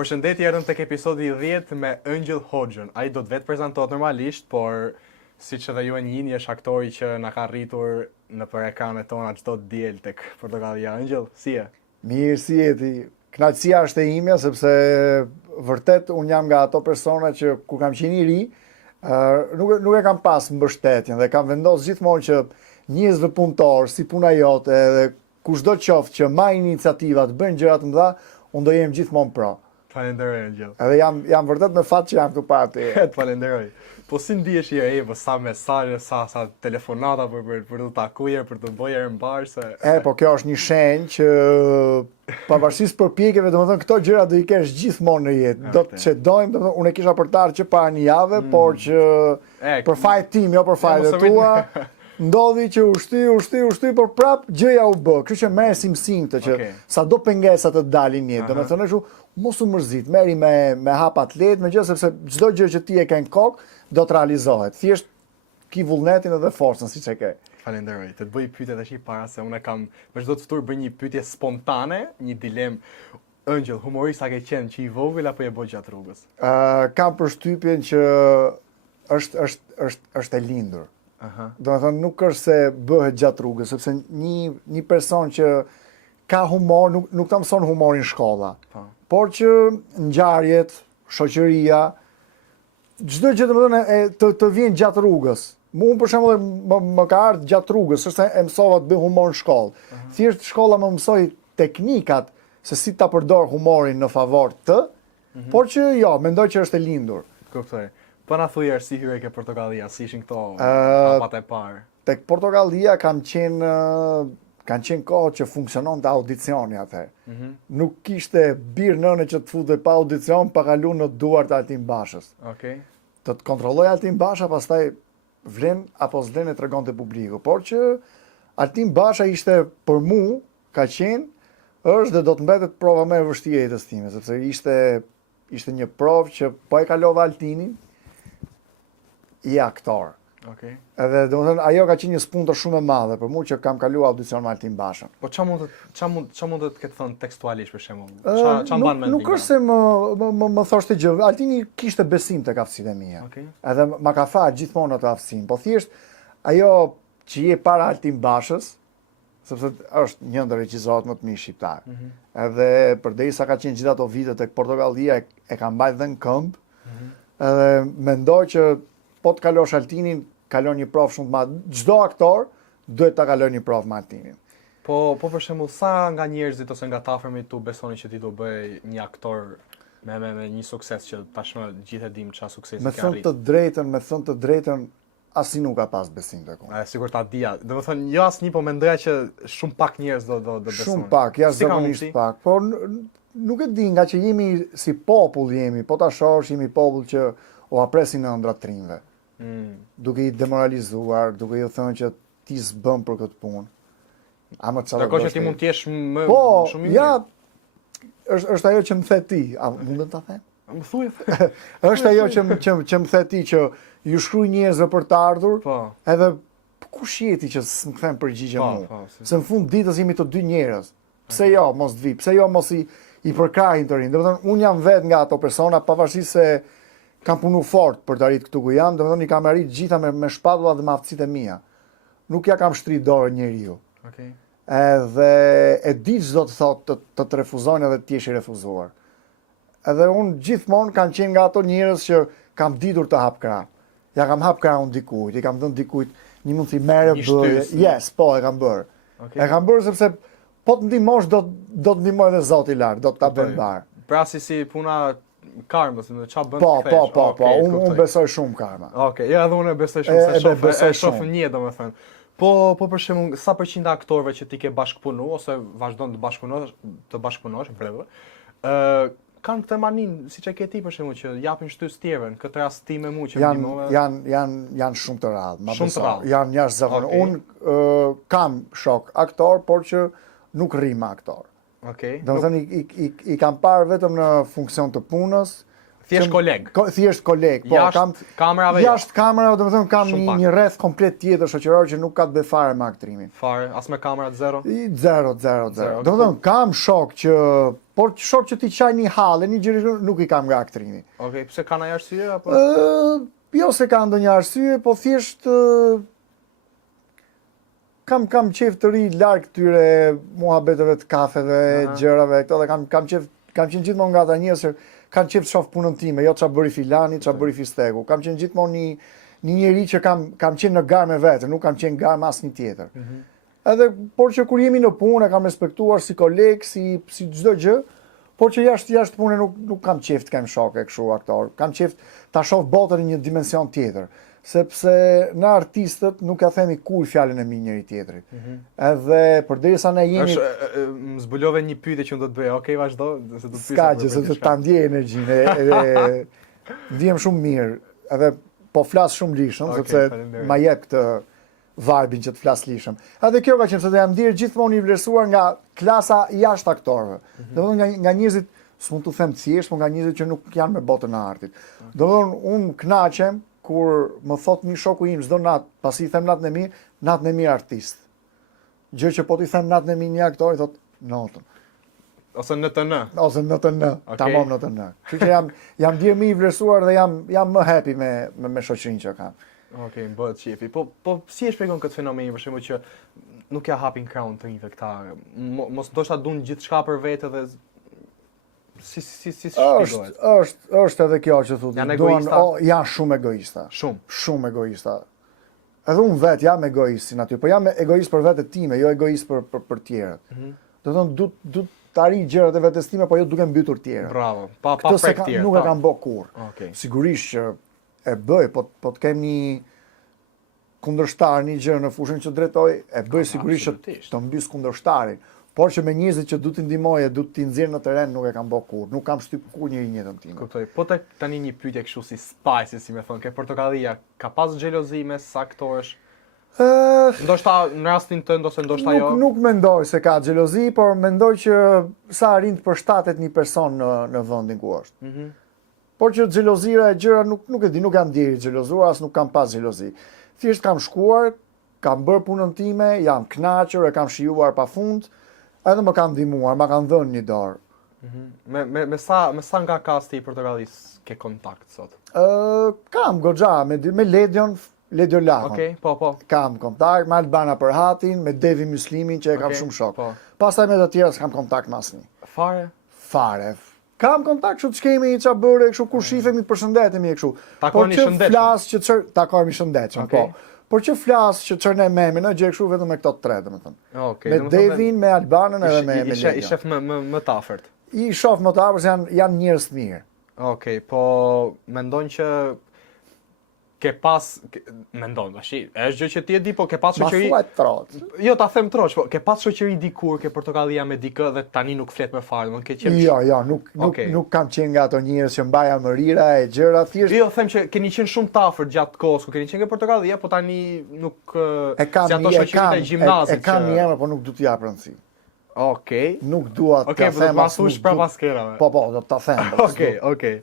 Përshëndetje, erdhëm tek episodi 10 me Angel Hoxhën. Ai do të vetë prezantohet normalisht, por siç edhe ju e njihni, është aktori që na ka rritur në për ekranet tona çdo diel tek Portokallia. Angel, si je? Mirë, si jeti. Kënaqësia është e imja, sepse vërtet unë jam nga ato persona që kur kam qenë i ri, nuk e kam pas mbështetjen dhe kam vendosur gjithmonë që njerëzve punëtor, si puna jote, edhe kushdo qoftë që marr iniciativa të bëjnë gjëra të mëdha, unë do jem gjithmonë pro. Falenderoj, Angel. Edhe jam vërtet me fat që jam këtu para te. Të falenderoj. Po si ndihesh je, po sa mesazhe, sa telefonata për të takuar, për të bëjë mbar se Po kjo është një shenjë që pavarësisht përpjekjeve, domethënë këto gjëra do i kesh gjithmonë në jetë. Do të çdojmë, domethënë unë e kisha për të ardhur që para një jave, por që për fajt tim, jo për fajt e tua. Ndodhi që ushty, por prap gjëja u bë. Kështu që merr si mësim këtë që sado pengesat të dalin një. Domethënë ashtu mos u mërzit, merri me hap atlet, megjithëse sepse çdo gjë që ti e ke në kokë do të realizohet. Thjesht ki vullnetin edhe forcën siç e ke. Falenderoj. Të të bëj pyetje tash para se unë kam me çdo të ftuar bëj një pyetje spontane, një dilemë. Angel, humorist a ke qenë që i vogël apo e bë gjatë rrugës? Kam përshtypjen që është e lindur. Domethënë nuk është se bëhet gjatë rrugës, sepse një person që ka humor nuk ta mëson humorin në shkolla. Por që ngjarjet, shoqëria, çdo gjë domethënë të vjen gjatë rrugës. Unë për shembull më ka ardhur gjatë rrugës, është e mësova të bëj humor në shkollë. Thjesht shkolla më mësoi teknikat se si ta përdor humorin në favor të, por që jo, mendoj që është e lindur. Kuptoj. Po na thuaj si hyre ke Portokallia, si ishin këto hapat e parë? Tek Portokallia kanë qenë kohë që funksiononte audicioni atëherë. Nuk kishte birë nëne që të fute pa audicion, pa kalu në duart Altin Bashës. Të kontrolloj Altin Basha, pastaj vlen apo s'vlen e tregonte publiku. Por që Altin Basha ishte për mu, ka qenë, është dhe do të mbetet prova më e vështirë e jetës time, sepse ishte një provë që po e kalova Altinin, i aktor. Edhe domethënë ajo ka qenë një spuntër shumë e madhe për mua që kam kaluar audicion me Altin Bashën. Po ç'a mund të ketë thënë tekstualisht për shembull? Ç'a mban mend? Nuk është se më thoshte gjë. Altini kishte besim tek aftësitë e mia. Edhe ma ka fal gjithmonë atë aftësinë. Po thjesht ajo që je para Altin Bashës, sepse është një ndër regjisorët më të mirë shqiptar. Edhe përderisa ka qenë gjithë ato vite tek Portokallia e ka mbajtur dhe në këmbë. Edhe mendoj që po të kalosh Altinin, kalon një provë shumë të madhe. Çdo aktor duhet ta kalojë një provë me Altinin. Po për shembull, sa nga njerëzit ose nga të afërmit tu besonin që ti do bëj një aktor me një sukses që tashmë gjithë e dim çfarë suksesi ka arritur. Me thënë të drejtën, asnjë nuk ka pas besim tek unë. Sigurt ta dija. Domethënë jo asnjë, po mendoja që shumë pak njerëz do besonin. Shumë pak, jashtëzakonisht pak. Por nuk e di, nga që jemi si popull po ta shohësh jemi popull që u apresin në ëndra trimve. Duke i demoralizuar, duke i thënë që ti s'bën për këtë punë. Ndërkohë që ti mund të jesh më shumë i mirë. Ja, është ajo që më the ti. A mundem ta them? Më thuaj. Është ajo që më the ti që ju shkruaj njerëzve për të ardhur, edhe kush jeti që s'më kthen përgjigje mua? Se në fund ditës jemi të dy njerëz. Pse jo mos të vi? Pse jo mos i përkrahin të rinë? Domethënë unë jam vetë nga ato persona, pavarësisht se kam punu fort për të arritur këtu ku jam, domethënë i kam arritur gjitha me shpatulla dhe me aftësitë e mia. Nuk ja kam shtrit dorë njeriu. Edhe e di çdo të thotë të refuzojnë edhe të jesh i refuzuar. Edhe unë gjithmonë kam qenë nga ato njerëz që kam ditur të hap krah. Ja kam hap krahun dikujt, i kam dhënë dikujt një mundësi merre bëje. Po e kam bërë. E kam bërë sepse po të ndihmosh do të ndihmoj edhe Zoti i lart, do të ta bëj mbar. Pra si puna karmës, ç'a bën kthesh? Po, unë besoj shumë karma. Ja edhe unë besoj shumë se shoh një domethënë. Po për shembull, sa përqind aktorëve që ti ke bashkëpunu ose vazhdon të bashkëpunosh, kanë këtë maninë, siç e ke ti për shembull, që japin shtys tjerëve. Në këtë rast ti me mua që ndihmove. Janë shumë të rrallë, janë jashtëzakonisht. Unë kam shok aktor, por që nuk rri me aktor. Domethënë i kam parë vetëm në funksion të punës. Thjesht koleg. Thjesht koleg, po kam kamerave. Jashtë kamerave, domethënë kam një rreth komplet tjetër shoqëror që nuk ka të bëjë fare me aktrimin. Fare, as me kamerat zero? Zero. Domethënë kam shok që por shoh që ti qaj një hale, një gjëri nuk i kam nga aktrimi. Okej, pse ka ndonjë arsye apo? Jo se ka ndonjë arsye, po thjesht kam qef të ri larg këtyre muhabeteve të kafeve, gjërave këto dhe kam qenë gjithmonë nga ata njerëz që kanë qef të shoh punën time, jo çfarë bëri filani, çfarë bëri fistegu. Kam qenë gjithmonë një njeri që kam qenë në garë me vete, nuk kam qenë garë me asnjë tjetër. Edhe por që kur jemi në punë kam respektuar si koleg, si çdo gjë, por që jashtë punë nuk kam qef të kem shoke kështu aktor. Kam qef ta shoh botën në një dimension tjetër, sepse në artistët nuk ja themi kur fjalën e mirë njëri tjetrit. Edhe përderisa ne jemi më zbulove një pyetje që unë do të bëj. Okej, vazhdo, se do të pyesë. Ska gjë, se ta ndjej energjinë, edhe ndihem shumë mirë, edhe po flas shumë lishëm, sepse ma jep këtë vibe-in që të flas lishëm. Edhe kjo ka qenë se jam ndier gjithmonë i vlerësuar nga klasa jashtë aktorëve. Domethënë nga njerëzit, s'mund t'u them thjesht, por nga njerëzit që nuk janë me botën e artit. Domethënë unë kënaqem kur më thot një shoku im çdo natë, pasi i them natën e mirë artist. Gjë që po t'i them natën e mirë një aktor, i thot natën. Ose NTN. Ose NTN, tamam NTN. Kështu që jam ndier më i vlerësuar dhe jam më happy me shoqërinë që kam. Okej, më bëhet qefi. Po si e shpjegon këtë fenomen, për shembull që nuk ja hapin krahun të rinjve këta? Mos ndoshta duan gjithçka për vete dhe si shpjegohet? Është edhe kjo që thotë. Janë shumë egoista. Shumë egoista. Edhe unë vetë jam egoist si natyrë, po jam egoist për vetët time, jo egoist për tjerët. Do të thonë du të arri gjërat e vetes time, po jo duke mbytur tjerët. Bravo. Pa prek tjerë. Nuk e kam bë kurrë. Okej. Sigurisht që e bëj, po të kem një kundërshtar, një gjë në fushën që drejtoj, e bëj sigurisht që të mbys kundërshtarin. Por që me njerëzit që du t'i ndihmoj e du t'i nxjerr në terren nuk e kam bë kurrë. Nuk kam shtyp kurrë njëri në jetën time. Kuptoj. Po tani një pyetje kështu si spicy, si më thon, ke portokallia, ka pas xhelozi mes aktorësh? Ndoshta në rastin tënd ose ndoshta jo? Nuk mendoj se ka xhelozi, por mendoj që sa arrin të përshtatet një person në vendin ku është. Por që xhelozira e gjëra nuk e di, nuk jam deri xhelozuar, as nuk kam pas xhelozi. Thjesht kam shkuar, kam bërë punën time, jam kënaqur, e kam shijuar pafund, edhe më kanë ndihmuar, ma kanë dhënë një dorë. Me sa nga kasti i Portokallis ke kontakt sot? Kam goxha me Ledion Lakon. Okej, po. Kam kontakt me Albana Përhatin, me Devi Muslimin që e kam shumë shok. Pastaj me të tjerë s'kam kontakt me asnjë. Fare. Kam kontakt kështu të shkemi ç'a bëre, kështu kur shifemi përshëndetemi kështu. Takoni shëndetshëm. Flas që takojmë shëndetshëm, po. Por që flas që çrne memin, gjë kështu vetëm me këto tre, domethënë. Okej. Me Devin, me Albanën edhe me Ledion. I shef më të afërt. I shoh më të afërt se janë njerëz të mirë. Okej, po mendon që ke pas mendon tash, është gjë që ti e di, po ke pas shoqëri. Ma thuaj troç. Jo, ta them troç, po ke pas shoqëri dikur ke Portokallia me dikë dhe tani nuk flet me fare, domethënë ke qenë. Jo, nuk kam qenë nga ato njerëz që mbaja mërira e gjëra thjesht. Jo, them që keni qenë shumë të afërt gjatë kohës ku keni qenë ke Portokallia, po tani nuk si ato shoqëritë e gjimnazit. E kam një emër, po nuk du t'i jap rëndësi. Okej. Nuk dua ta them. Okej, do të masush pra paskerave. Po, do ta them. Okej.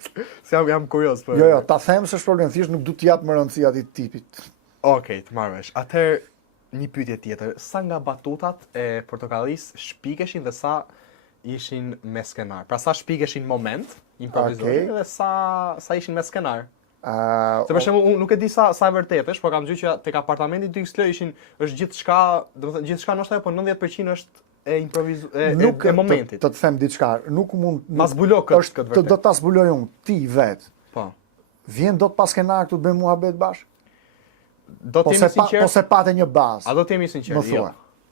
Jam kurioz po. Jo, ta them se është problem, thjesht nuk du t'i jap më rëndësi atij tipit. Okej, të marr vesh. Atëherë një pyetje tjetër, sa nga batutat e Portokallis shpikeshin dhe sa ishin me skenar? Pra sa shpikeshin moment, improvizori dhe sa ishin me skenar? Se për shembull unë nuk e di sa e vërtetë është, por kam dëgjuar që tek apartamenti Dixlë është gjithçka, domethënë gjithçka ndoshta po 90% është e momentit. Të them diçka, nuk mund ma zbulo këtë vërtet. Do ta zbuloj unë ti vet. Po. Vjen dot pas skenar këtu të bëjmë muhabet bash? Do të jemi sinqert. Po se patë një bazë. A do të jemi sinqert? Më thua.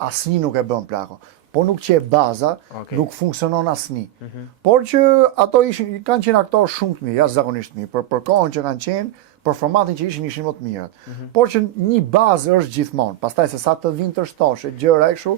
Asnjë nuk e bën plako. Po nuk që e baza, nuk funksionon asnjë. Por që ato kanë qenë aktorë shumë të mirë, jashtëzakonisht mirë, për kohën që kanë qenë, për formatin që ishin më të mirët. Por që një bazë është gjithmonë. Pastaj se sa të vinë të shtosh gjëra e kështu,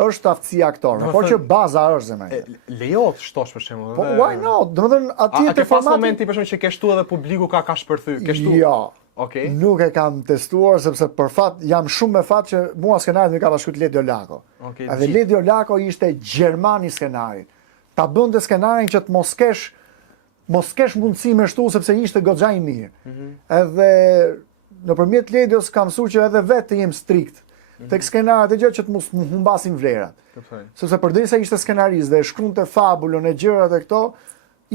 është aftësia aktorëve, por që baza është zemra. Lejohet të shtosh për shembull. Po why not? Domethënë atje te formati momenti për shembull që ke shtuar dhe publiku ka shpërthyr, ke shtuar. Jo. Okej. Nuk e kam testuar sepse për fat jam shumë me fat që mua skenarit më ka bashkuar Ledion Lako. Okej. Edhe Ledion Lako ishte gjerman i skenarit. Ta bënte skenarin që të mos kesh mundësi me shtu sepse ishte goxha i mirë. Edhe nëpërmjet Ledios kam mësuar që edhe vetë të jem strikt. tek skenaret e gjë që të mos mu humbasin vlerat. Sepse përderisa ishte skenarist dhe shkruante fabulën e gjërat e këto,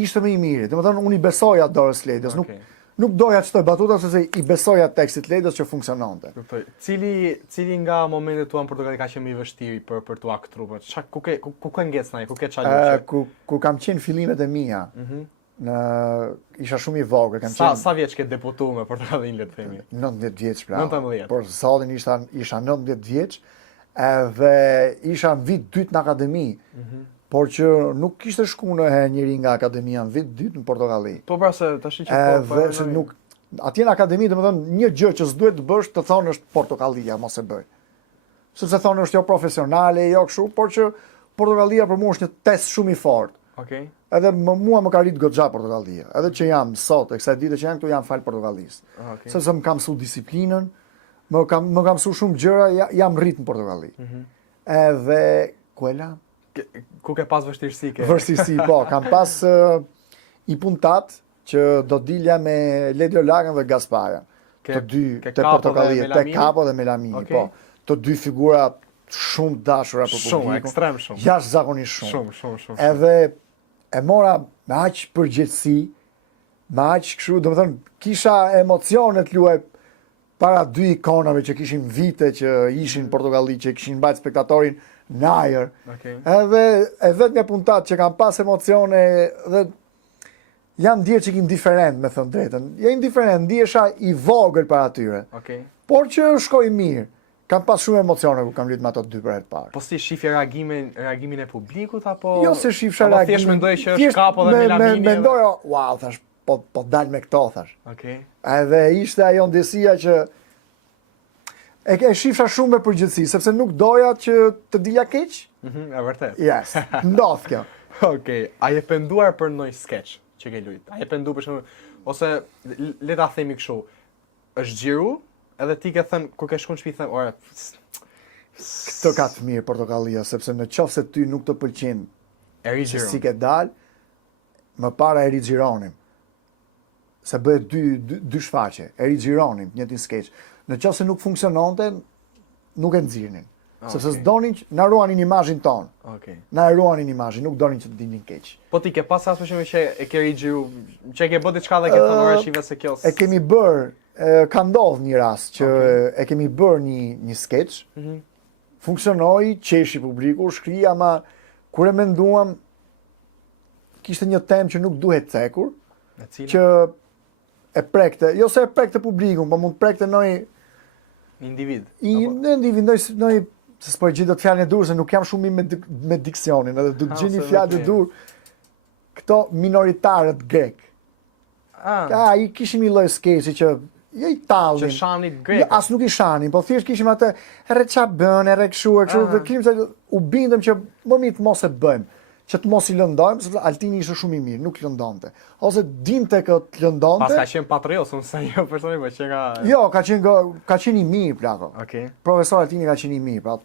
ishte më i miri. Domethënë unë i besoja Doris Lejdës, nuk doja të çtoj batuta sepse i besoja tekstit Lejdës që funksiononte. Cili nga momentet tua në Portokalli ka qenë më i vështirë për tu aktruar? Ku ke ngecnaj, ku ke çfarë? Ku kam qenë fillimet e mia. Isha shumë i vogël, kam qenë. Sa vjeç ke debutuar me Portokallin, le të themi? 19 vjeç pra. 19. Por zotin isha 19 vjeç, dhe isha në vit 2 në akademi. Por që nuk kishte shku në njëri nga akademia në vit 2 në Portokalli. Po pra se tash që po. Se nuk atje në akademi domethënë një gjë që s'duhet të bësh, të thonë është Portokallia, mos e bëj. Sepse thonë është jo profesionale, jo kështu, por që Portokallia për mua është një test shumë i fortë. Okej. Edhe mua më ka rrit goxha Portokallia. Edhe që jam sot, e kësaj dite që jam këtu jam fal portokallisë. Sepse më kam mësuar disiplinën, më kam mësuar shumë gjëra, jam rrit në Portokalli. Edhe ku e lam? Ku ke pas vështirësi ke? Vështirësi, po, kam pas i puntat që do dilja me Ledio Lagën dhe Gaspaja. Të dy te Portokallia, te Kapo dhe Melamini, po. Të dy figura shumë dashura për publikun. Shumë, ekstrem shumë. Jashtëzakonisht shumë. Shumë. Edhe e mora me aq përgjegjësi, me aq kështu, domethënë kisha emocione të luaj para dy ikonave që kishin vite që ishin në Portokalli, që kishin mbajtur spektatorin në ajër. Edhe e vetmja puntat që kam pas emocione dhe jam ndjer që indiferent, me thënë drejtën. Jam indiferent, ndjesha i vogël para tyre. Por që shkoi mirë. Kam pas shumë emocione kur kam luajtur me ato dy për herë të parë. Po si shifje reagimin e publikut apo? Jo se shifsha reagimin. Thjesht mendoje që është Kapo dhe Melamini. Mendoja, wow, thash, po dal me këto, thash. Okej. Edhe ishte ajo ndjesia që e shifsha shumë me përgjithësi, sepse nuk doja që të dilja keq. E vërtet. Yes, ndodh kjo. Okej, a je penduar për ndonjë skeç që ke luajtur? A je penduar për shembull, ose le ta themi kështu, është xhiru, edhe ti ke thënë kur ke shkuar në shtëpi thënë, ora, këtë ka të mirë Portokallia, sepse në qoftë se ty nuk të pëlqen se si ke dal, më para e rigjironim. Se bëhet dy shfaqe, e rigjironim njëtin skeç. Në qoftë se nuk funksiononte, nuk e nxirnin. Sepse s'donin na ruanin imazhin ton. Na ruanin imazhin, nuk donin që të dinin keq. Po ti ke pas as për shembull që e ke rigjiru, që e ke bë diçka dhe ke thënë ora shive se kjo. E kemi bër, ka ndodhur një rast që e kemi bër një skeç. Funksionoi, qeshi publiku, shkrija, ma kur e menduam kishte një temë që nuk duhet cekur, që e prekte, jo se e prekte publikun, po mund prekte ndonjë individ. Ndonjë se s'po e gjej dot fjalën e dur, se nuk jam shumë me diksionin, edhe do të gjeni fjalë e dur. Këto minoritarët grek. I kishim një lloj skeçi që jo i tallnin. Që shanit grek. As nuk i shanin, po thjesht kishim atë erre ça bën, erre kështu, dhe kishim se u bindëm që më mirë të mos e bëjmë, që të mos i lëndojmë, sepse Altini ishte shumë i mirë, nuk lëndonte. Ose dinte që të lëndonte. Pas ka qenë patriot, se jo personi, po që nga Jo, ka qenë i mirë plako. Profesor Altini ka qenë i mirë, pra.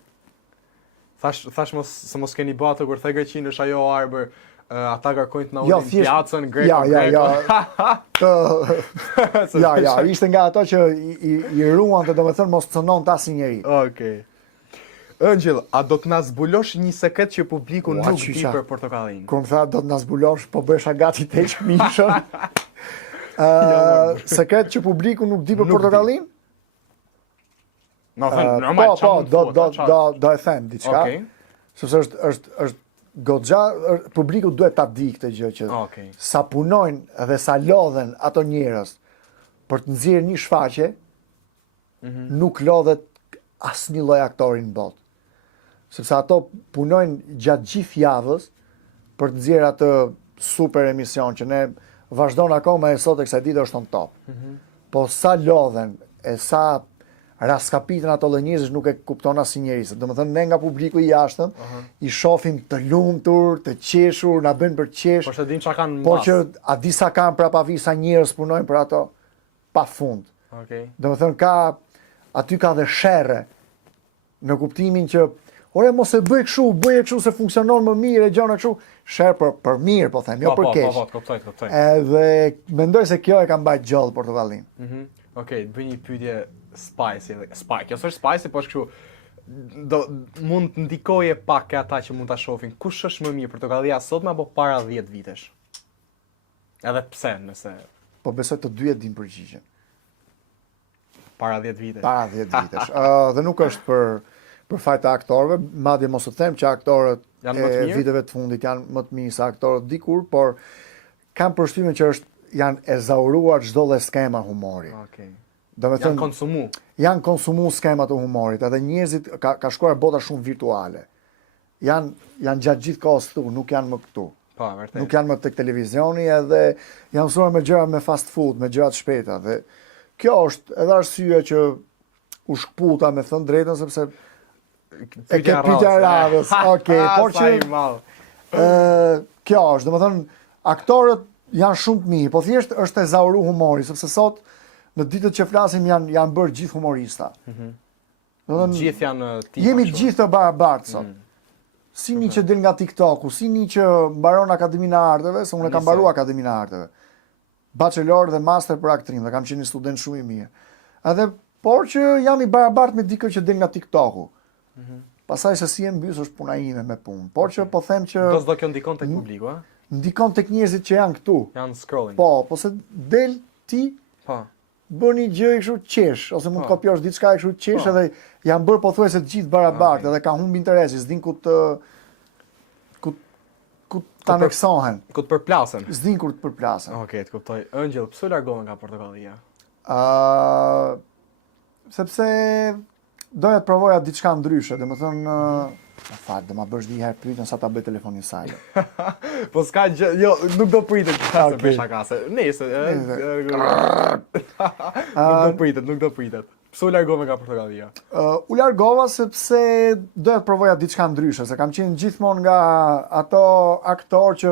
Thash mos keni bë atë kur the Greqinë është ajo arbër. Ata kërkojnë të na udhin pjacën Ja, ishte nga ato që i ruante, domethënë mos cënonte asnjëri. Okej. Ëngjëll, a do të na zbulosh një sekret që publiku nuk di për Portokallin? Kur më tha do të na zbulosh, po bësha gati të heq mishën. Sekret që publiku nuk di për Portokallin? Do e them diçka. Sepse është goxha, publiku duhet ta di këtë gjë që sa punojnë dhe sa lodhen ato njerëz për të nxjerrë një shfaqje, nuk lodhet asnjë lloj aktori në botë. Sepse ato punojnë gjatë gjithë javës për të nxjerrë atë super emision që ne vazhdon akoma e sot e kësaj dite është on top. Po sa lodhen e sa raskapitën ato njerëz nuk e kupton asnjëri. Domethënë ne nga publiku i jashtëm i shohim të lumtur, të qeshur, na bën për qesh. Por se dim çka kanë. Por që a di sa kanë prapavi sa njerëz punojnë për ato pafund. Domethënë aty ka dhe sherre në kuptimin që ore mos e bëj kështu se funksionon më mirë e gjëra kështu, sherr për mirë po them, jo për keq. Po, kuptoj. Edhe mendoj se kjo e ka mbajtur gjallë Portokallin. Okej, bëj një pyetje spicy. Kjo është spicy, po është kështu mund të ndikoje pak e ata që mund ta shohin. Kush është më mirë, Portokallia sotme apo para 10 vitesh? Edhe pse, nëse Po besoj të dyja din përgjigjen. Para 10 vitesh. Para 10 vitesh. Dhe nuk është për fajt e aktorëve, madje mos të them që aktorët e viteve të fundit janë më të mirë se aktorët dikur, por kam përshtypjen që janë ezauruar çdo lloj skema humori. Okej. Janë konsumu skemat e humorit, edhe njerëzit ka shkuar bota shumë virtuale. Janë gjatë gjithë kohës këtu, nuk janë më këtu. Po, vërtet. Nuk janë më tek televizioni edhe janë mësuar me gjëra me fast food, me gjëra të shpejta dhe kjo është edhe arsye që u shkputa me thënë drejtën sepse e ke pyetja radhës. Okej, por që kjo është, domethënë aktorët janë shumë të mirë, po thjesht është ezauru humori, sepse sot në ditët që flasim janë bërë gjithë humorista. Gjithë janë tipa. Jemi gjithë të barabartë sot. Si një që del nga TikToku, si një që mbaron Akademinë e Arteve, se unë e kam mbaruar Akademinë e Arteve. Bachelor dhe master për aktrim, dhe kam qenë një student shumë i mirë. Por që jam i barabartë me dikë që del nga TikToku. Pastaj se si e mbys është puna ime me punë. Por që po them që do kjo ndikon tek publiku, a? Ndikon tek njerëzit që janë këtu. Janë scrolling. Po se del ti, bën një gjë kështu qesh, ose mund të kopjosh diçka kështu qesh edhe janë bërë pothuajse të gjithë barabartë, edhe ka humb interesi, s'din ku të aneksohen. Ku të përplasen. S'din kur të përplasen. Okej, të kuptoj. Ëngjëll, pse u largova nga Portokallia? Sepse doja të provoja diçka ndryshe, domethënë do ma bësh një herë pyetjen sa ta bëj telefonin saj. Po s'ka gjë, jo, nuk do pritet të bësh shakase. Nëse nuk do pritet. Pse u largova nga Portokallia? U largova sepse doja të provoja diçka ndryshe, se kam qenë gjithmonë nga ato aktorë që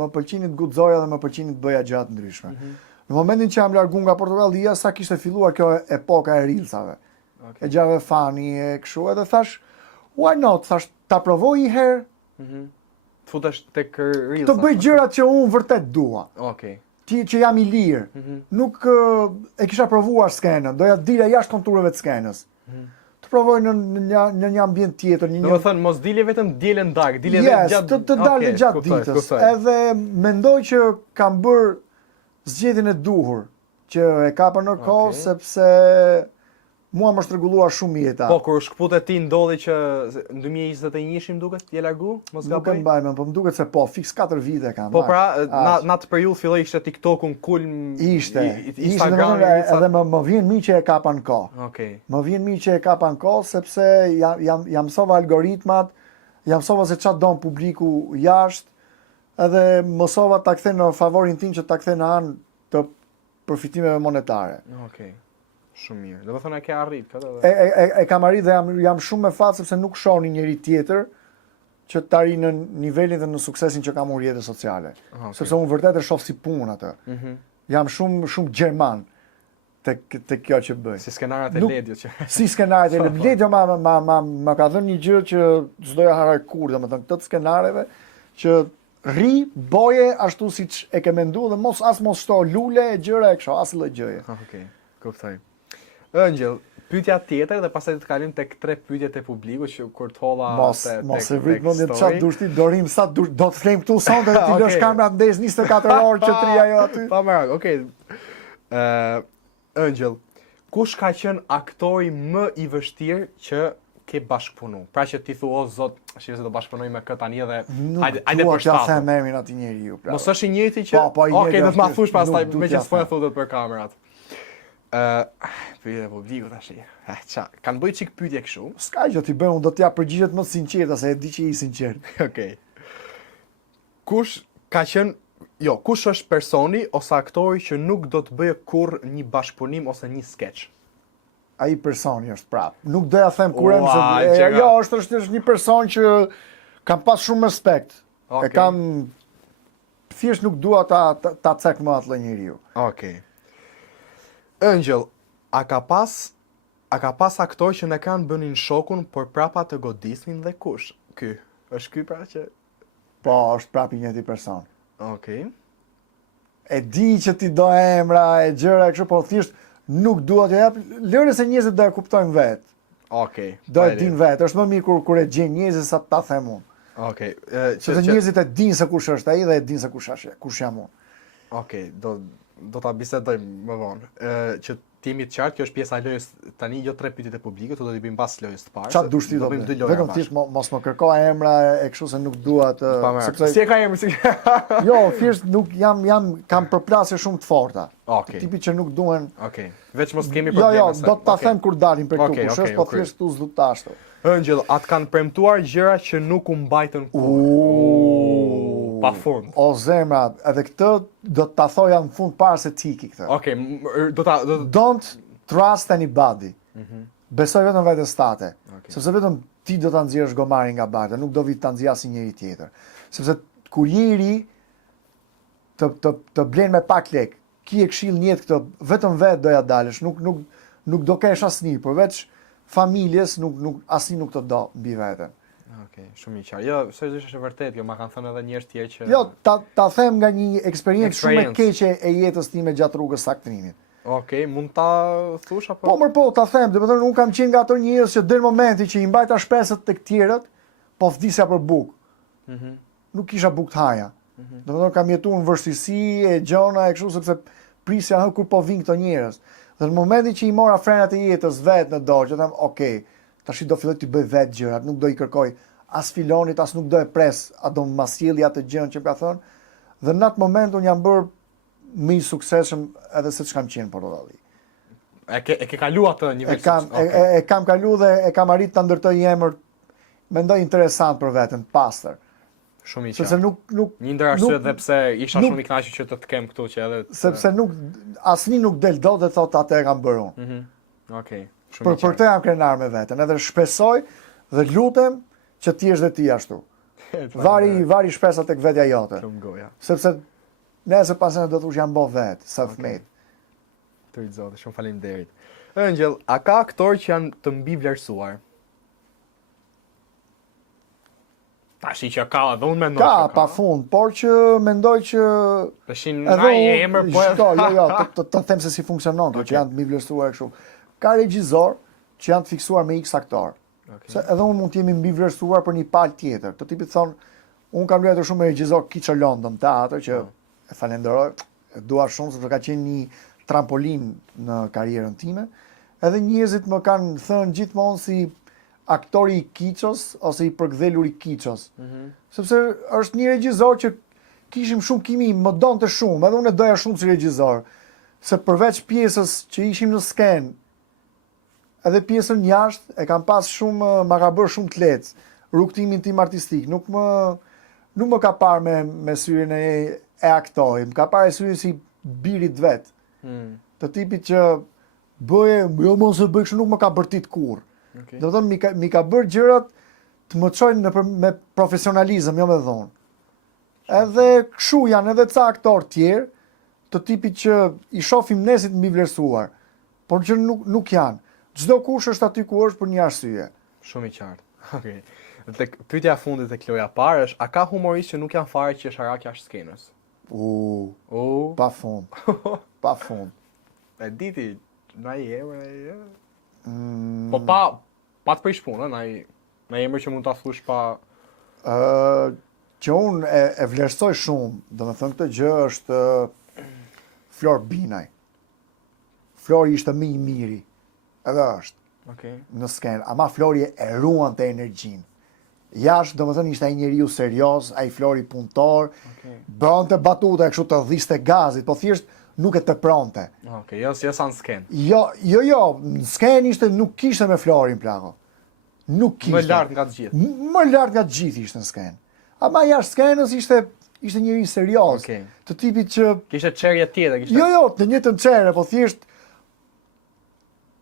më pëlqinin të guxoja dhe më pëlqinin të bëja gjëra të ndryshme. Në momentin që jam largu nga Portokallia, sa kishte filluar kjo epoka e reelsave. E gjave fani e kështu, edhe thash, why not? Thash, ta provoj një herë. Futesh tek reels. Të bëj gjërat që unë vërtet dua. Okej. Që jam i lirë. Nuk e kisha provuar skenën, doja të dilja jashtë kontureve të skenës. Të provoj në një ambient tjetër, Do të thënë mos dilje vetëm dielën darkë, dilje gjatë të dalë gjatë ditës. Edhe mendoj që kam bërë zgjedhjen e duhur që e kapën në kohë sepse mua më shtrëngulluar shumë jeta. Po kur shkputet ti ndodhi që në 2021 më duket je largu? Mos Nuk e mbajmë, po më duket se po, fiks 4 vite kam. Po pra, në atë periudhë filloi ishte TikTokun kulm, Instagrami, edhe më vjen mirë që e kapa në kohë. Okej. Më vjen mirë që e kapa në kohë sepse jam mësova algoritmat, jam mësova se çfarë don publiku jashtë, edhe mësova ta kthe në favorin tim që ta kthe në anë të përfitimeve monetare. Okej. Shumë mirë. Do të thonë e ke arrit këtë edhe. E kam arrit dhe jam shumë me fat sepse nuk shoh një njeri tjetër që të arrijë në nivelin dhe në suksesin që kam unë rrjetet sociale. Sepse unë vërtet e shoh si punë atë. Jam shumë gjerman te kjo që bëj. Si skenaret e Lediot që. Si skenaret e Lediot ma ka dhënë një gjë që s'doja haraj kur, domethënë këto skenareve që rri boje ashtu siç e ke menduar dhe mos shto lule e gjëra e kështu, as lloj gjëje. Okej. Kuptoj. Ëngjëll, pyetja tjetër dhe pastaj të kalim tek 3 pyetjet e publikut që kur të holla mos e vrit mendjen çfarë dush ti dorim sa do të flem këtu sonte ti lësh kamerat ndes 24 orë që tri ajo aty. Pa më radh, okej. Ëngjëll, kush ka qenë aktori më i vështirë që ke bashkëpunu? Pra që ti thua o zot, shihë se do bashkëpunoj me këtë tani edhe hajde për shtatë. Nuk them emrin atij njeriu. Mos është i njëjti që okej, do të ma thush pastaj meqenëse po e thotë për kamerat. Pyetje publiku tash. Kanë bëj çik pyetje kështu. S'ka gjë ti bëj, unë do t'ja përgjigjet më sinqerta se e di që i sinqert. Okej. Kush është personi ose aktori që nuk do të bëjë kurrë një bashkëpunim ose një skeç? Ai personi është prap. Nuk doja them kurrë se jo, është një person që kam pas shumë respekt. E kam thjesht nuk dua ta cek më atë njeriu. Okej. Ëngjëll, a ka pas aktor që ne kanë bënin shokun, por prapa të godisnin dhe kush? Ky, është ky pra që... Po, është prap i njëjti person. Okej. E di që ti do emra, e gjëra e kështu, por thjesht nuk dua t'ja jap, lëre se njerëzit do e kuptojnë vetë. Okej. Do e din vetë, është më mirë kur e gjen njerëzit sa ta them unë. Okej. Sepse njerëzit e dinë se kush është ai dhe e dinë se kush jam unë. Okej, do ta bisedojmë më vonë. Që ti jemi të qartë, kjo është pjesa e lojës tani, jo 3 pyetjet e publikut, do t'i bëjmë pas lojës të parë. Çfarë dush ti do bëjmë 2 lojë. Vetëm thjesht mos më kërko emra e kështu se nuk dua të Si e ka emrin si? Jo, thjesht nuk kam përplasje shumë të forta. Okej. Tipi që nuk duhen. Okej. Veç mos kemi probleme. Jo, do ta them kur dalim për këtu kush është, po thjesht tu zlutashtu. Ëngjëll, atë kanë premtuar gjëra që nuk u mbajtën kur. Pa fund. O zemra, edhe këtë do ta thoja në fund para se të iki këtë. Okej, Don't trust anybody. Besoj vetëm vetes tate. Sepse vetëm ti do ta nxjerrësh gomarin nga barka, nuk do vi ta nxjerrë asnjë njeri tjetër. Sepse kur je i ri të blen me pak lek, ki e këshill një jetë këtë, vetëm vetë doja dalësh, nuk do kesh asnjë, përveç familjes, asnjë nuk të do mbi veten. Okej, shumë i qartë. Jo, seriozisht është e vërtetë, kjo ma kanë thënë edhe njerëz tjerë që Jo, ta them nga një eksperiencë shumë e keqe e jetës time gjatë rrugës së aktrimit. Okej, mund ta thush apo? Po, ta them, domethënë unë kam qenë nga ato njerëz që deri në momentin që i mbajta shpresat tek tjerët, po vdisja për bukë. Nuk kisha bukë të haja. Domethënë kam jetuar në vështirësi e gjona e kështu sepse prisja kur po vin këto njerëz. Dhe në momentin që i mora frenat e jetës vetë në dorë, që them, okay, tash do filloj të bëj vetë gjërat, nuk do i kërkoj as filonit, as nuk do e pres, a do më sjellja atë gjën që ka thënë. Dhe në atë moment unë jam bërë më i suksesshëm edhe se ç'kam qenë portokalli. E ke kalu atë nivel. E kam kalu dhe e kam arrit ta ndërtoj emër, mendoj interesant për veten, pastër. Shumë i qartë. Sepse nuk një ndër arsyet edhe pse isha shumë i kënaqur që të kem këtu që edhe sepse asnjë nuk del dot dhe thotë atë e kam bërë unë. Okej. Shumë i qartë. Për këtë jam krenar me veten, edhe shpresoj dhe lutem që ti është dhe ti ashtu. Vari shpresat tek vetja jote. Shumë goja. Sepse nëse pasën do thosh jam bë vet, self-made. Të zotë, shumë faleminderit. Ëngjëll, a ka aktorë që janë të mbi vlerësuar? Tashi që ka, edhe unë mendoj që ka. Pa fund, por që mendoj që Tashin na e emër po. Jo, të them se si funksionon kjo që janë të mbi vlerësuar kështu. Ka regjisor që janë të fiksuar me X aktor. Se edhe unë mund të jemi mbi vlerësuar për një palë tjetër. Të tipit thonë, unë kam luajtur shumë me regjisor Kiço London teatr që e falenderoj, e dua shumë sepse ka qenë një trampolin në karrierën time. Edhe njerëzit më kanë thënë gjithmonë si aktori i Kiços ose i përkdhelur i Kiços. Sepse është një regjisor që kishim shumë kimi, më donte shumë, edhe unë e doja shumë si regjisor. Se përveç pjesës që ishim në skenë, edhe pjesën jashtë e kam pas shumë, ma ka bërë shumë të lehtë. Rrugtimin tim artistik nuk më ka parë me syrin e aktorit, më ka parë syrin si birit vet. Të tipit që bëje, jo mos e bëj kështu, nuk më ka bërtit kurrë. Do të thonë mi ka bërë gjërat të më çojnë me profesionalizëm, jo me dhonë. Edhe kështu janë edhe ca aktorë tjerë, të tipit që i shohim nesit mbi vlerësuar, por që nuk janë. Çdo kush është aty ku është për një arsye. Shumë i qartë. Okej. Pyetja e fundit e kloja parë është, a ka humorist që nuk janë fare që është harak jashtë skenës? Pa fund. Pa fund. E diti, na i emër, po pa të prish punë, na emër që mund ta thush pa që unë e vlerësoj shumë, domethënë këtë gjë është Flor Binaj. Flori ishte më i miri. Edhe është në skenë, ama Flori e ruan të energjinë. Jashtë, domethënë ishte ai njeriu serioz, ai Flori punëtor, bënte batuta kështu të dhiste gazit, po thjesht nuk e tepronte. Jo sa në skenë. Jo, në skenë ishte nuk kishte me Florin plako. Nuk kishte. Më lart nga të gjithë. Më lart nga të gjithë ishte në skenë. Ama jashtë skenës ishte njeri serioz. Të tipit që kishte çerje tjetër, kishte. Jo, të njëjtën çere, po thjesht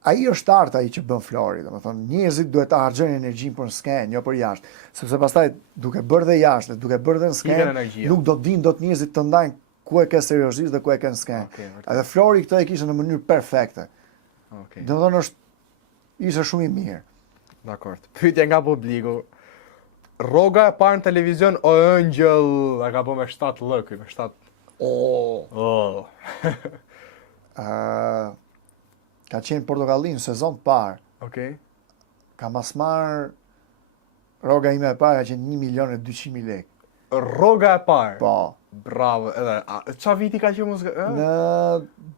ai është art ai që bën Flori, domethënë njerëzit duhet ta harxojnë energjinë për në skenë, jo për jashtë, sepse pastaj duke bërë dhe jashtë, duke bërë dhe në skenë, nuk do dinë dot njerëzit të ndajnë ku e ke seriozisht dhe ku e ke në skenë. Edhe Flori këtë e kishte në mënyrë perfekte. Domethënë ishte shumë i mirë. Dakor. Pyetje nga publiku. Rroga e parë në televizion o Ëngjëll, e ka bë me 7 lëk, me 7. Ka qenë Portokalli në sezon të parë. Ka mas marrë rroga ime e parë që 1.200.000 lekë. Rroga e parë? Po. Bravo. Edhe, qa viti ka që muzika? Në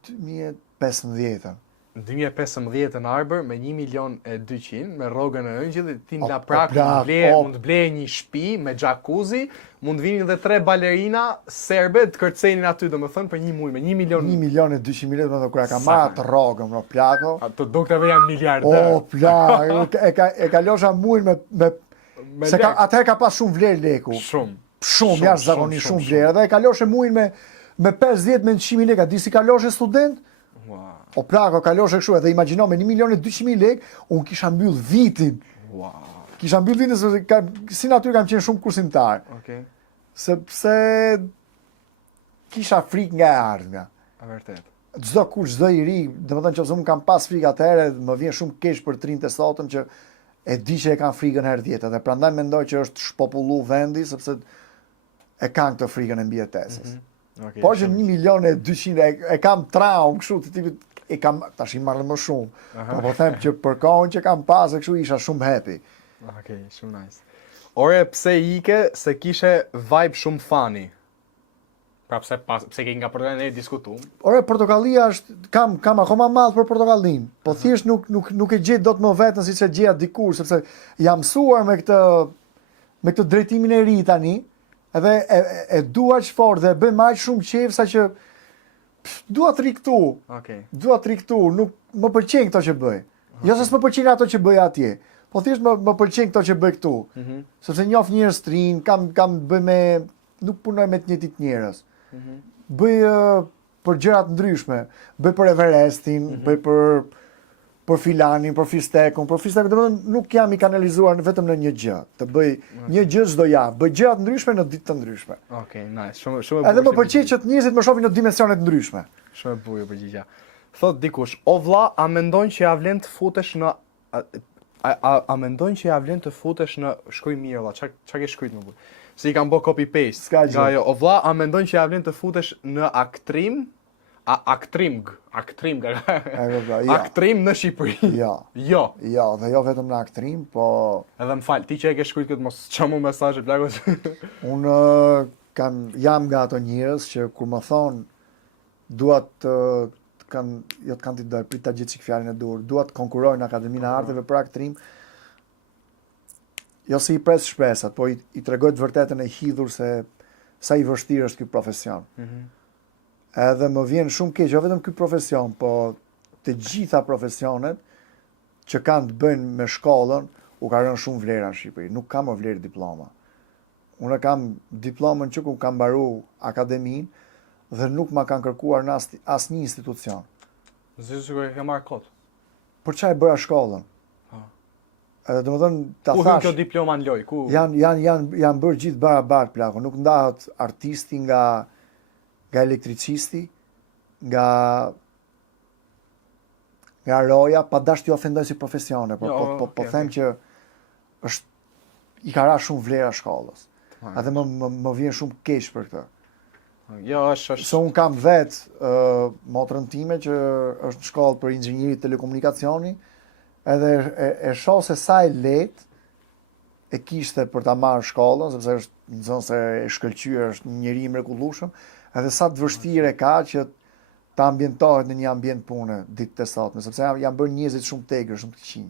2015. Në 2015 në Arbër me 1.200.000 me rrogën e ëngjillit, ti nga plak, mund ble një shtëpi me jacuzzi, mund vinin dhe 3 balerina serbe të kërcenin aty, domethënë për një muaj me 1 milion. 1.200.000 lekë, do kur ka marrë atë rrogën, plako. Ato doktave janë miliardër. O, plak, e kalosha muajin me se atëherë ka pas shumë vlerë leku. Shumë jashtëzakonisht shumë vlerë. Dhe e kaloshe muajin me 50 me 100.000 lekë, di si kaloshe student? O plako, kaloshe kështu, edhe imagjino me 1.200.000 lekë, unë kisha mbyll vitin. Kisha mbyll vitin, se si natyrë kam qenë shumë kursimtar. Sepse kisha frikë nga e ardhmja. Vërtet. Çdo kush, çdo i ri, domethënë që unë kam pas frikë atëherë, më vjen shumë keq për trinjtë e sotëm që e di që e kanë frikën herë tjetër, dhe prandaj mendoj që është shpopullu vendi, sepse e kanë këtë frikën e mbijetesës. Por që 1.200.000 e kam traum kështu të tipit, e kam tash i marrë më shumë. Po them që për kohën që kam pas e kështu isha shumë happy. Okej, shumë nice. Ore, pse ike se kishe vibe shumë funny? Pra pse ke nga Portokallia ne diskutum? Ore, Portokallia është kam akoma mall për Portokallin, po thjesht nuk e gjej dot më vetën siç e gjeja dikur, sepse jam mësuar me këtë drejtimin e ri tani, edhe e dua aq fort dhe bëj aq shumë qejf sa që dua të ri këtu. Dua të ri këtu, nuk më pëlqen këto që bëj. Jo se s'më pëlqen ato që bëj atje, po thjesht më pëlqen këto që bëj këtu. Sepse njoh njerëz të rinj, kam bëj me nuk punoj me të njëjtit njerëz. Bëj për gjëra të ndryshme, bëj për Everestin, bëj për filanin, për fistekun, domethënë nuk jam i kanalizuar vetëm në një gjë, të bëj një gjë çdo javë, bëj gjëra të ndryshme në ditë të ndryshme. Okej, nice. Shumë edhe më pëlqej që të njerëzit më shohin në dimensione të ndryshme. Shumë e bukur përgjigja. Thot dikush, o vlla, a mendon që ja vlen të futesh në a mendon që ja vlen të futesh në shkruaj mirë valla, çka ke shkruajt më bukur. Se i kam bë copy paste. Nga ajo, o vlla, a mendon që ja vlen të futesh në aktrim në Shqipëri? Jo, dhe jo vetëm në aktrim, po... Edhe më falë, ti që e ke shkujt këtë mos qamu mesazhe plagos? Unë jam nga ato njerëz që kur më thonë duat jo të kandidoj, prit ta gjithë qik fjalin e dur, duat konkuroj në Akademinë e Arteve për aktrim, jo se i pres shpresat, po i tregoj të vërtetën e hidhur se sa i vështirë është ky profesion. Edhe më vjen shumë keq, jo vetëm ky profesion, po të gjitha profesionet që kanë të bëjnë me shkollën, u ka rënë shumë vlera në Shqipëri. Nuk kam më vlerë diploma. Unë kam diplomën që ku kam mbaru akademinë dhe nuk ma kanë kërkuar në asnjë institucion. Sigur e ke marrë kot. Për çfarë bëra shkollën? Edhe domethënë ta thash. Ku vjen kjo diploma në loj? Ku? Janë bërë gjithë barabart plako, nuk ndahet artisti nga elektricisti, nga roja, pa dash t'i ofendoj si profesione, po them që i ka ra shumë vlera shkollës. Edhe më vjen shumë keq për këtë. Jo, është. Se unë kam vetë motrën time që është në shkollë për inxhinieri telekomunikacioni, edhe e shoh se sa e lehtë e kishte për ta marrë shkollën, sepse është në zonë se e shkëlqyer, është një njeri i mrekullueshëm, edhe sa të vështirë ka që ta ambientohet në një ambient pune ditët e sotme, sepse janë bërë njerëzit shumë tegër, shumë të qinj.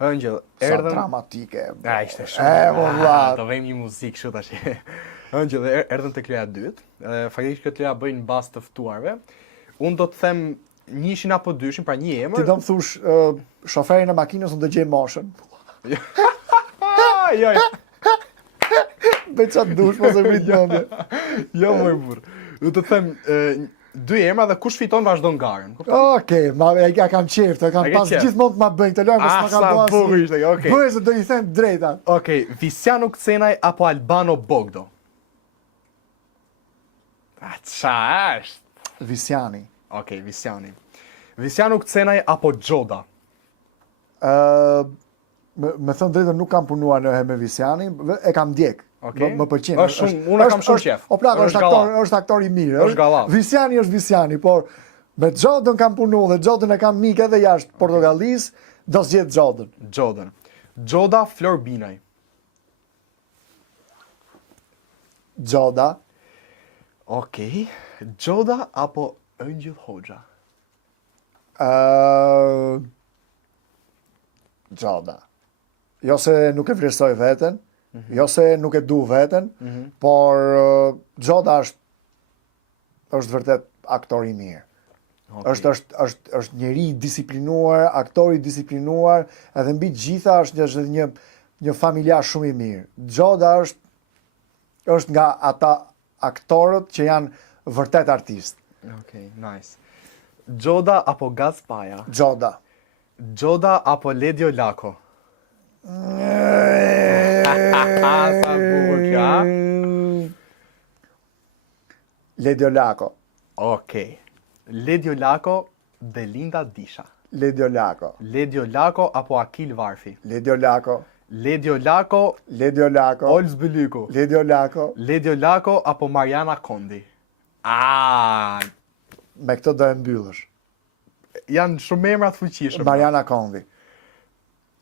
Ëngjëll, erdhën... Sa dramatike. Ishte shumë. Do vejmë një muzikë kështu tash. Ëngjëll, erdhën te leja e dytë. Faktikisht këtë leja bëjnë bazë të ftuarve. Unë do të them njëshin apo dyshin, pra një emër. Ti do më thush shoferin e makinës unë dëgjej moshën. Jo. Me qatë dush, mos e vrit gjendje. Jo, më burr. Do të them dy emra dhe kush fiton vazhdon garën. Okej, ja kam qeft, kam pas gjithmonë të ma bëjnë të lojnë, s'ma kam doa si. Bëjë se do i them drejta. Okej, Visiano Kcenaj apo Albano Bogdo? Qa është? Visiani. Okej, Visiani. Visiano Kcenaj apo Gjoda? Me thënë drejtën nuk kam punuar në me Visiani, e kam ndjek. Më pëlqen. Unë kam shumë qef. O plak, është aktor i mirë. Është gallat. Visiani është Visiani, por Me Xhodën kam punu dhe Xhodën e kam mik edhe jashtë Portokallis, do zgjedh Xhodën. Xhodën. Xhoda Flor Binaj. Xhoda. Okej. Xhoda apo Ëngjëll Hoxha? Xhoda. Jo se nuk e vlerësoj veten, jo se nuk e du veten, por Xhoda është vërtet aktor i mirë. Okay. Është njeri i disiplinuar, aktor i disiplinuar, edhe mbi të gjitha është një familjar shumë i mirë. Xhoda është nga ata aktorët që janë vërtet artist. Okej, nice. Xhoda apo Gaz Paja? Xhoda. Xhoda apo Ledio Lako? Sa bukur kjo, a? Ledio Lako. Okej. Ledio Lako dhe Linda Disha. Ledio Lako. Ledio Lako apo Akil Varfi? Ledio Lako. Ledio Lako, Ledio Lako. Olz Bylyku. Ledio Lako. Ledio Lako apo Mariana Kondi? Me këtë do e mbyllësh. Janë shumë emra të fuqishëm. Mariana Kondi.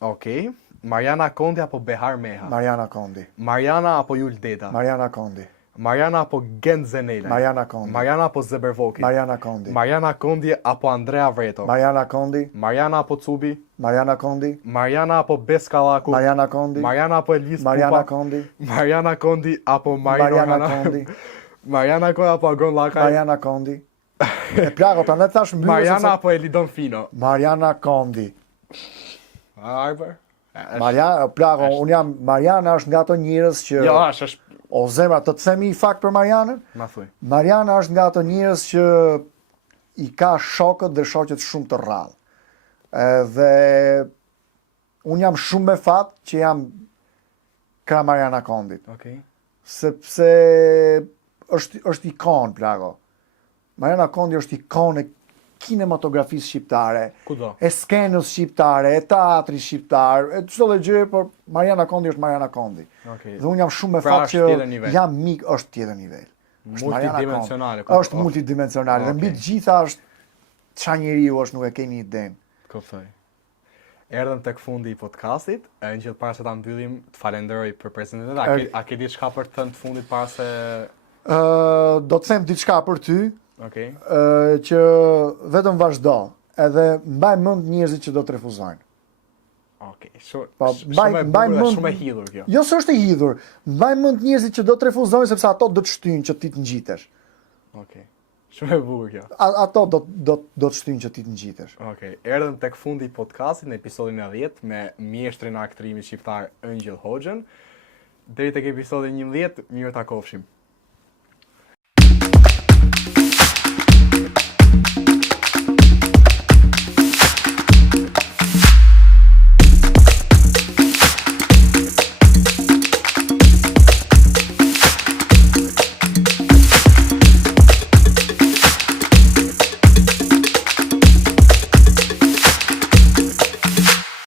Okej. Mariana Kondi apo Behar Meha? Mariana Kondi. Mariana apo Jul Deda? Mariana Kondi. Mariana apo Gent Zenela? Mariana Kondi. Mariana apo Zebervoki? Mariana Kondi. Mariana Kondi apo Andrea Vreto? Mariana Kondi. Mariana apo Cubi? Mariana Kondi. Mariana apo Beskallaku? Mariana Kondi. Mariana apo Elvis Mariana Pupa? Kondi. Mariana Kondi apo Mariana Kondi. Mariana Kondi apo Agon Lakaj? Mariana Kondi. E plago, pra ne thash mbyllës. Mariana apo Elidon Fino? Mariana Kondi. Arber? Mariana, plago, unë jam, Mariana është nga ato njerëz që... Jo, është... O zemra, të themi i fakt për Marianën? Ma thuj. Mariana është nga ato njerëz që i ka shokët dhe shoqet shumë të rrallë. Dhe unë jam shumë me fat që jam krah Mariana Kondit. Okej. Sepse është ikon, plago. Mariana Kondi është ikon e kinematografisë shqiptare, Kudo? E skenës shqiptare, e teatrit shqiptar, e çdo gjë, por Mariana Kondi është Mariana Kondi. Okej. Dhe unë jam shumë me Pra fat është tjetër që nivel. jam mik, është tjetër nivel. Është Mariana Kondi. Multidimensionale. Është multidimensionale. Dhe mbi të gjitha është ç'a njeriu është, nuk e keni idenë. Kuptoj. Erdhëm tek fundi i podcastit. Ëngjëll, para se ta mbyllim, të falenderoj për prezantimin. A ke diçka për të thënë të fundit para se... Do të them diçka për ty, Okej. që vetëm vazhdo, edhe mbaj mend njerëzit që do të refuzojnë. Okej. Po, Shumë e hidhur kjo. Jo se është e hidhur, mbaj mend njerëzit që do të refuzojnë sepse ato do të shtyjnë që ti të ngjitesh. Okej. Shumë e bukur kjo. Ato do të shtyjnë që ti të ngjitesh. Okej. Erdhëm tek fundi i podcastit në episodin e 10 me mjeshtrin e aktrimit shqiptar Ëngjëll Hoxhën. Deri tek episodi 11, mirë takofshim.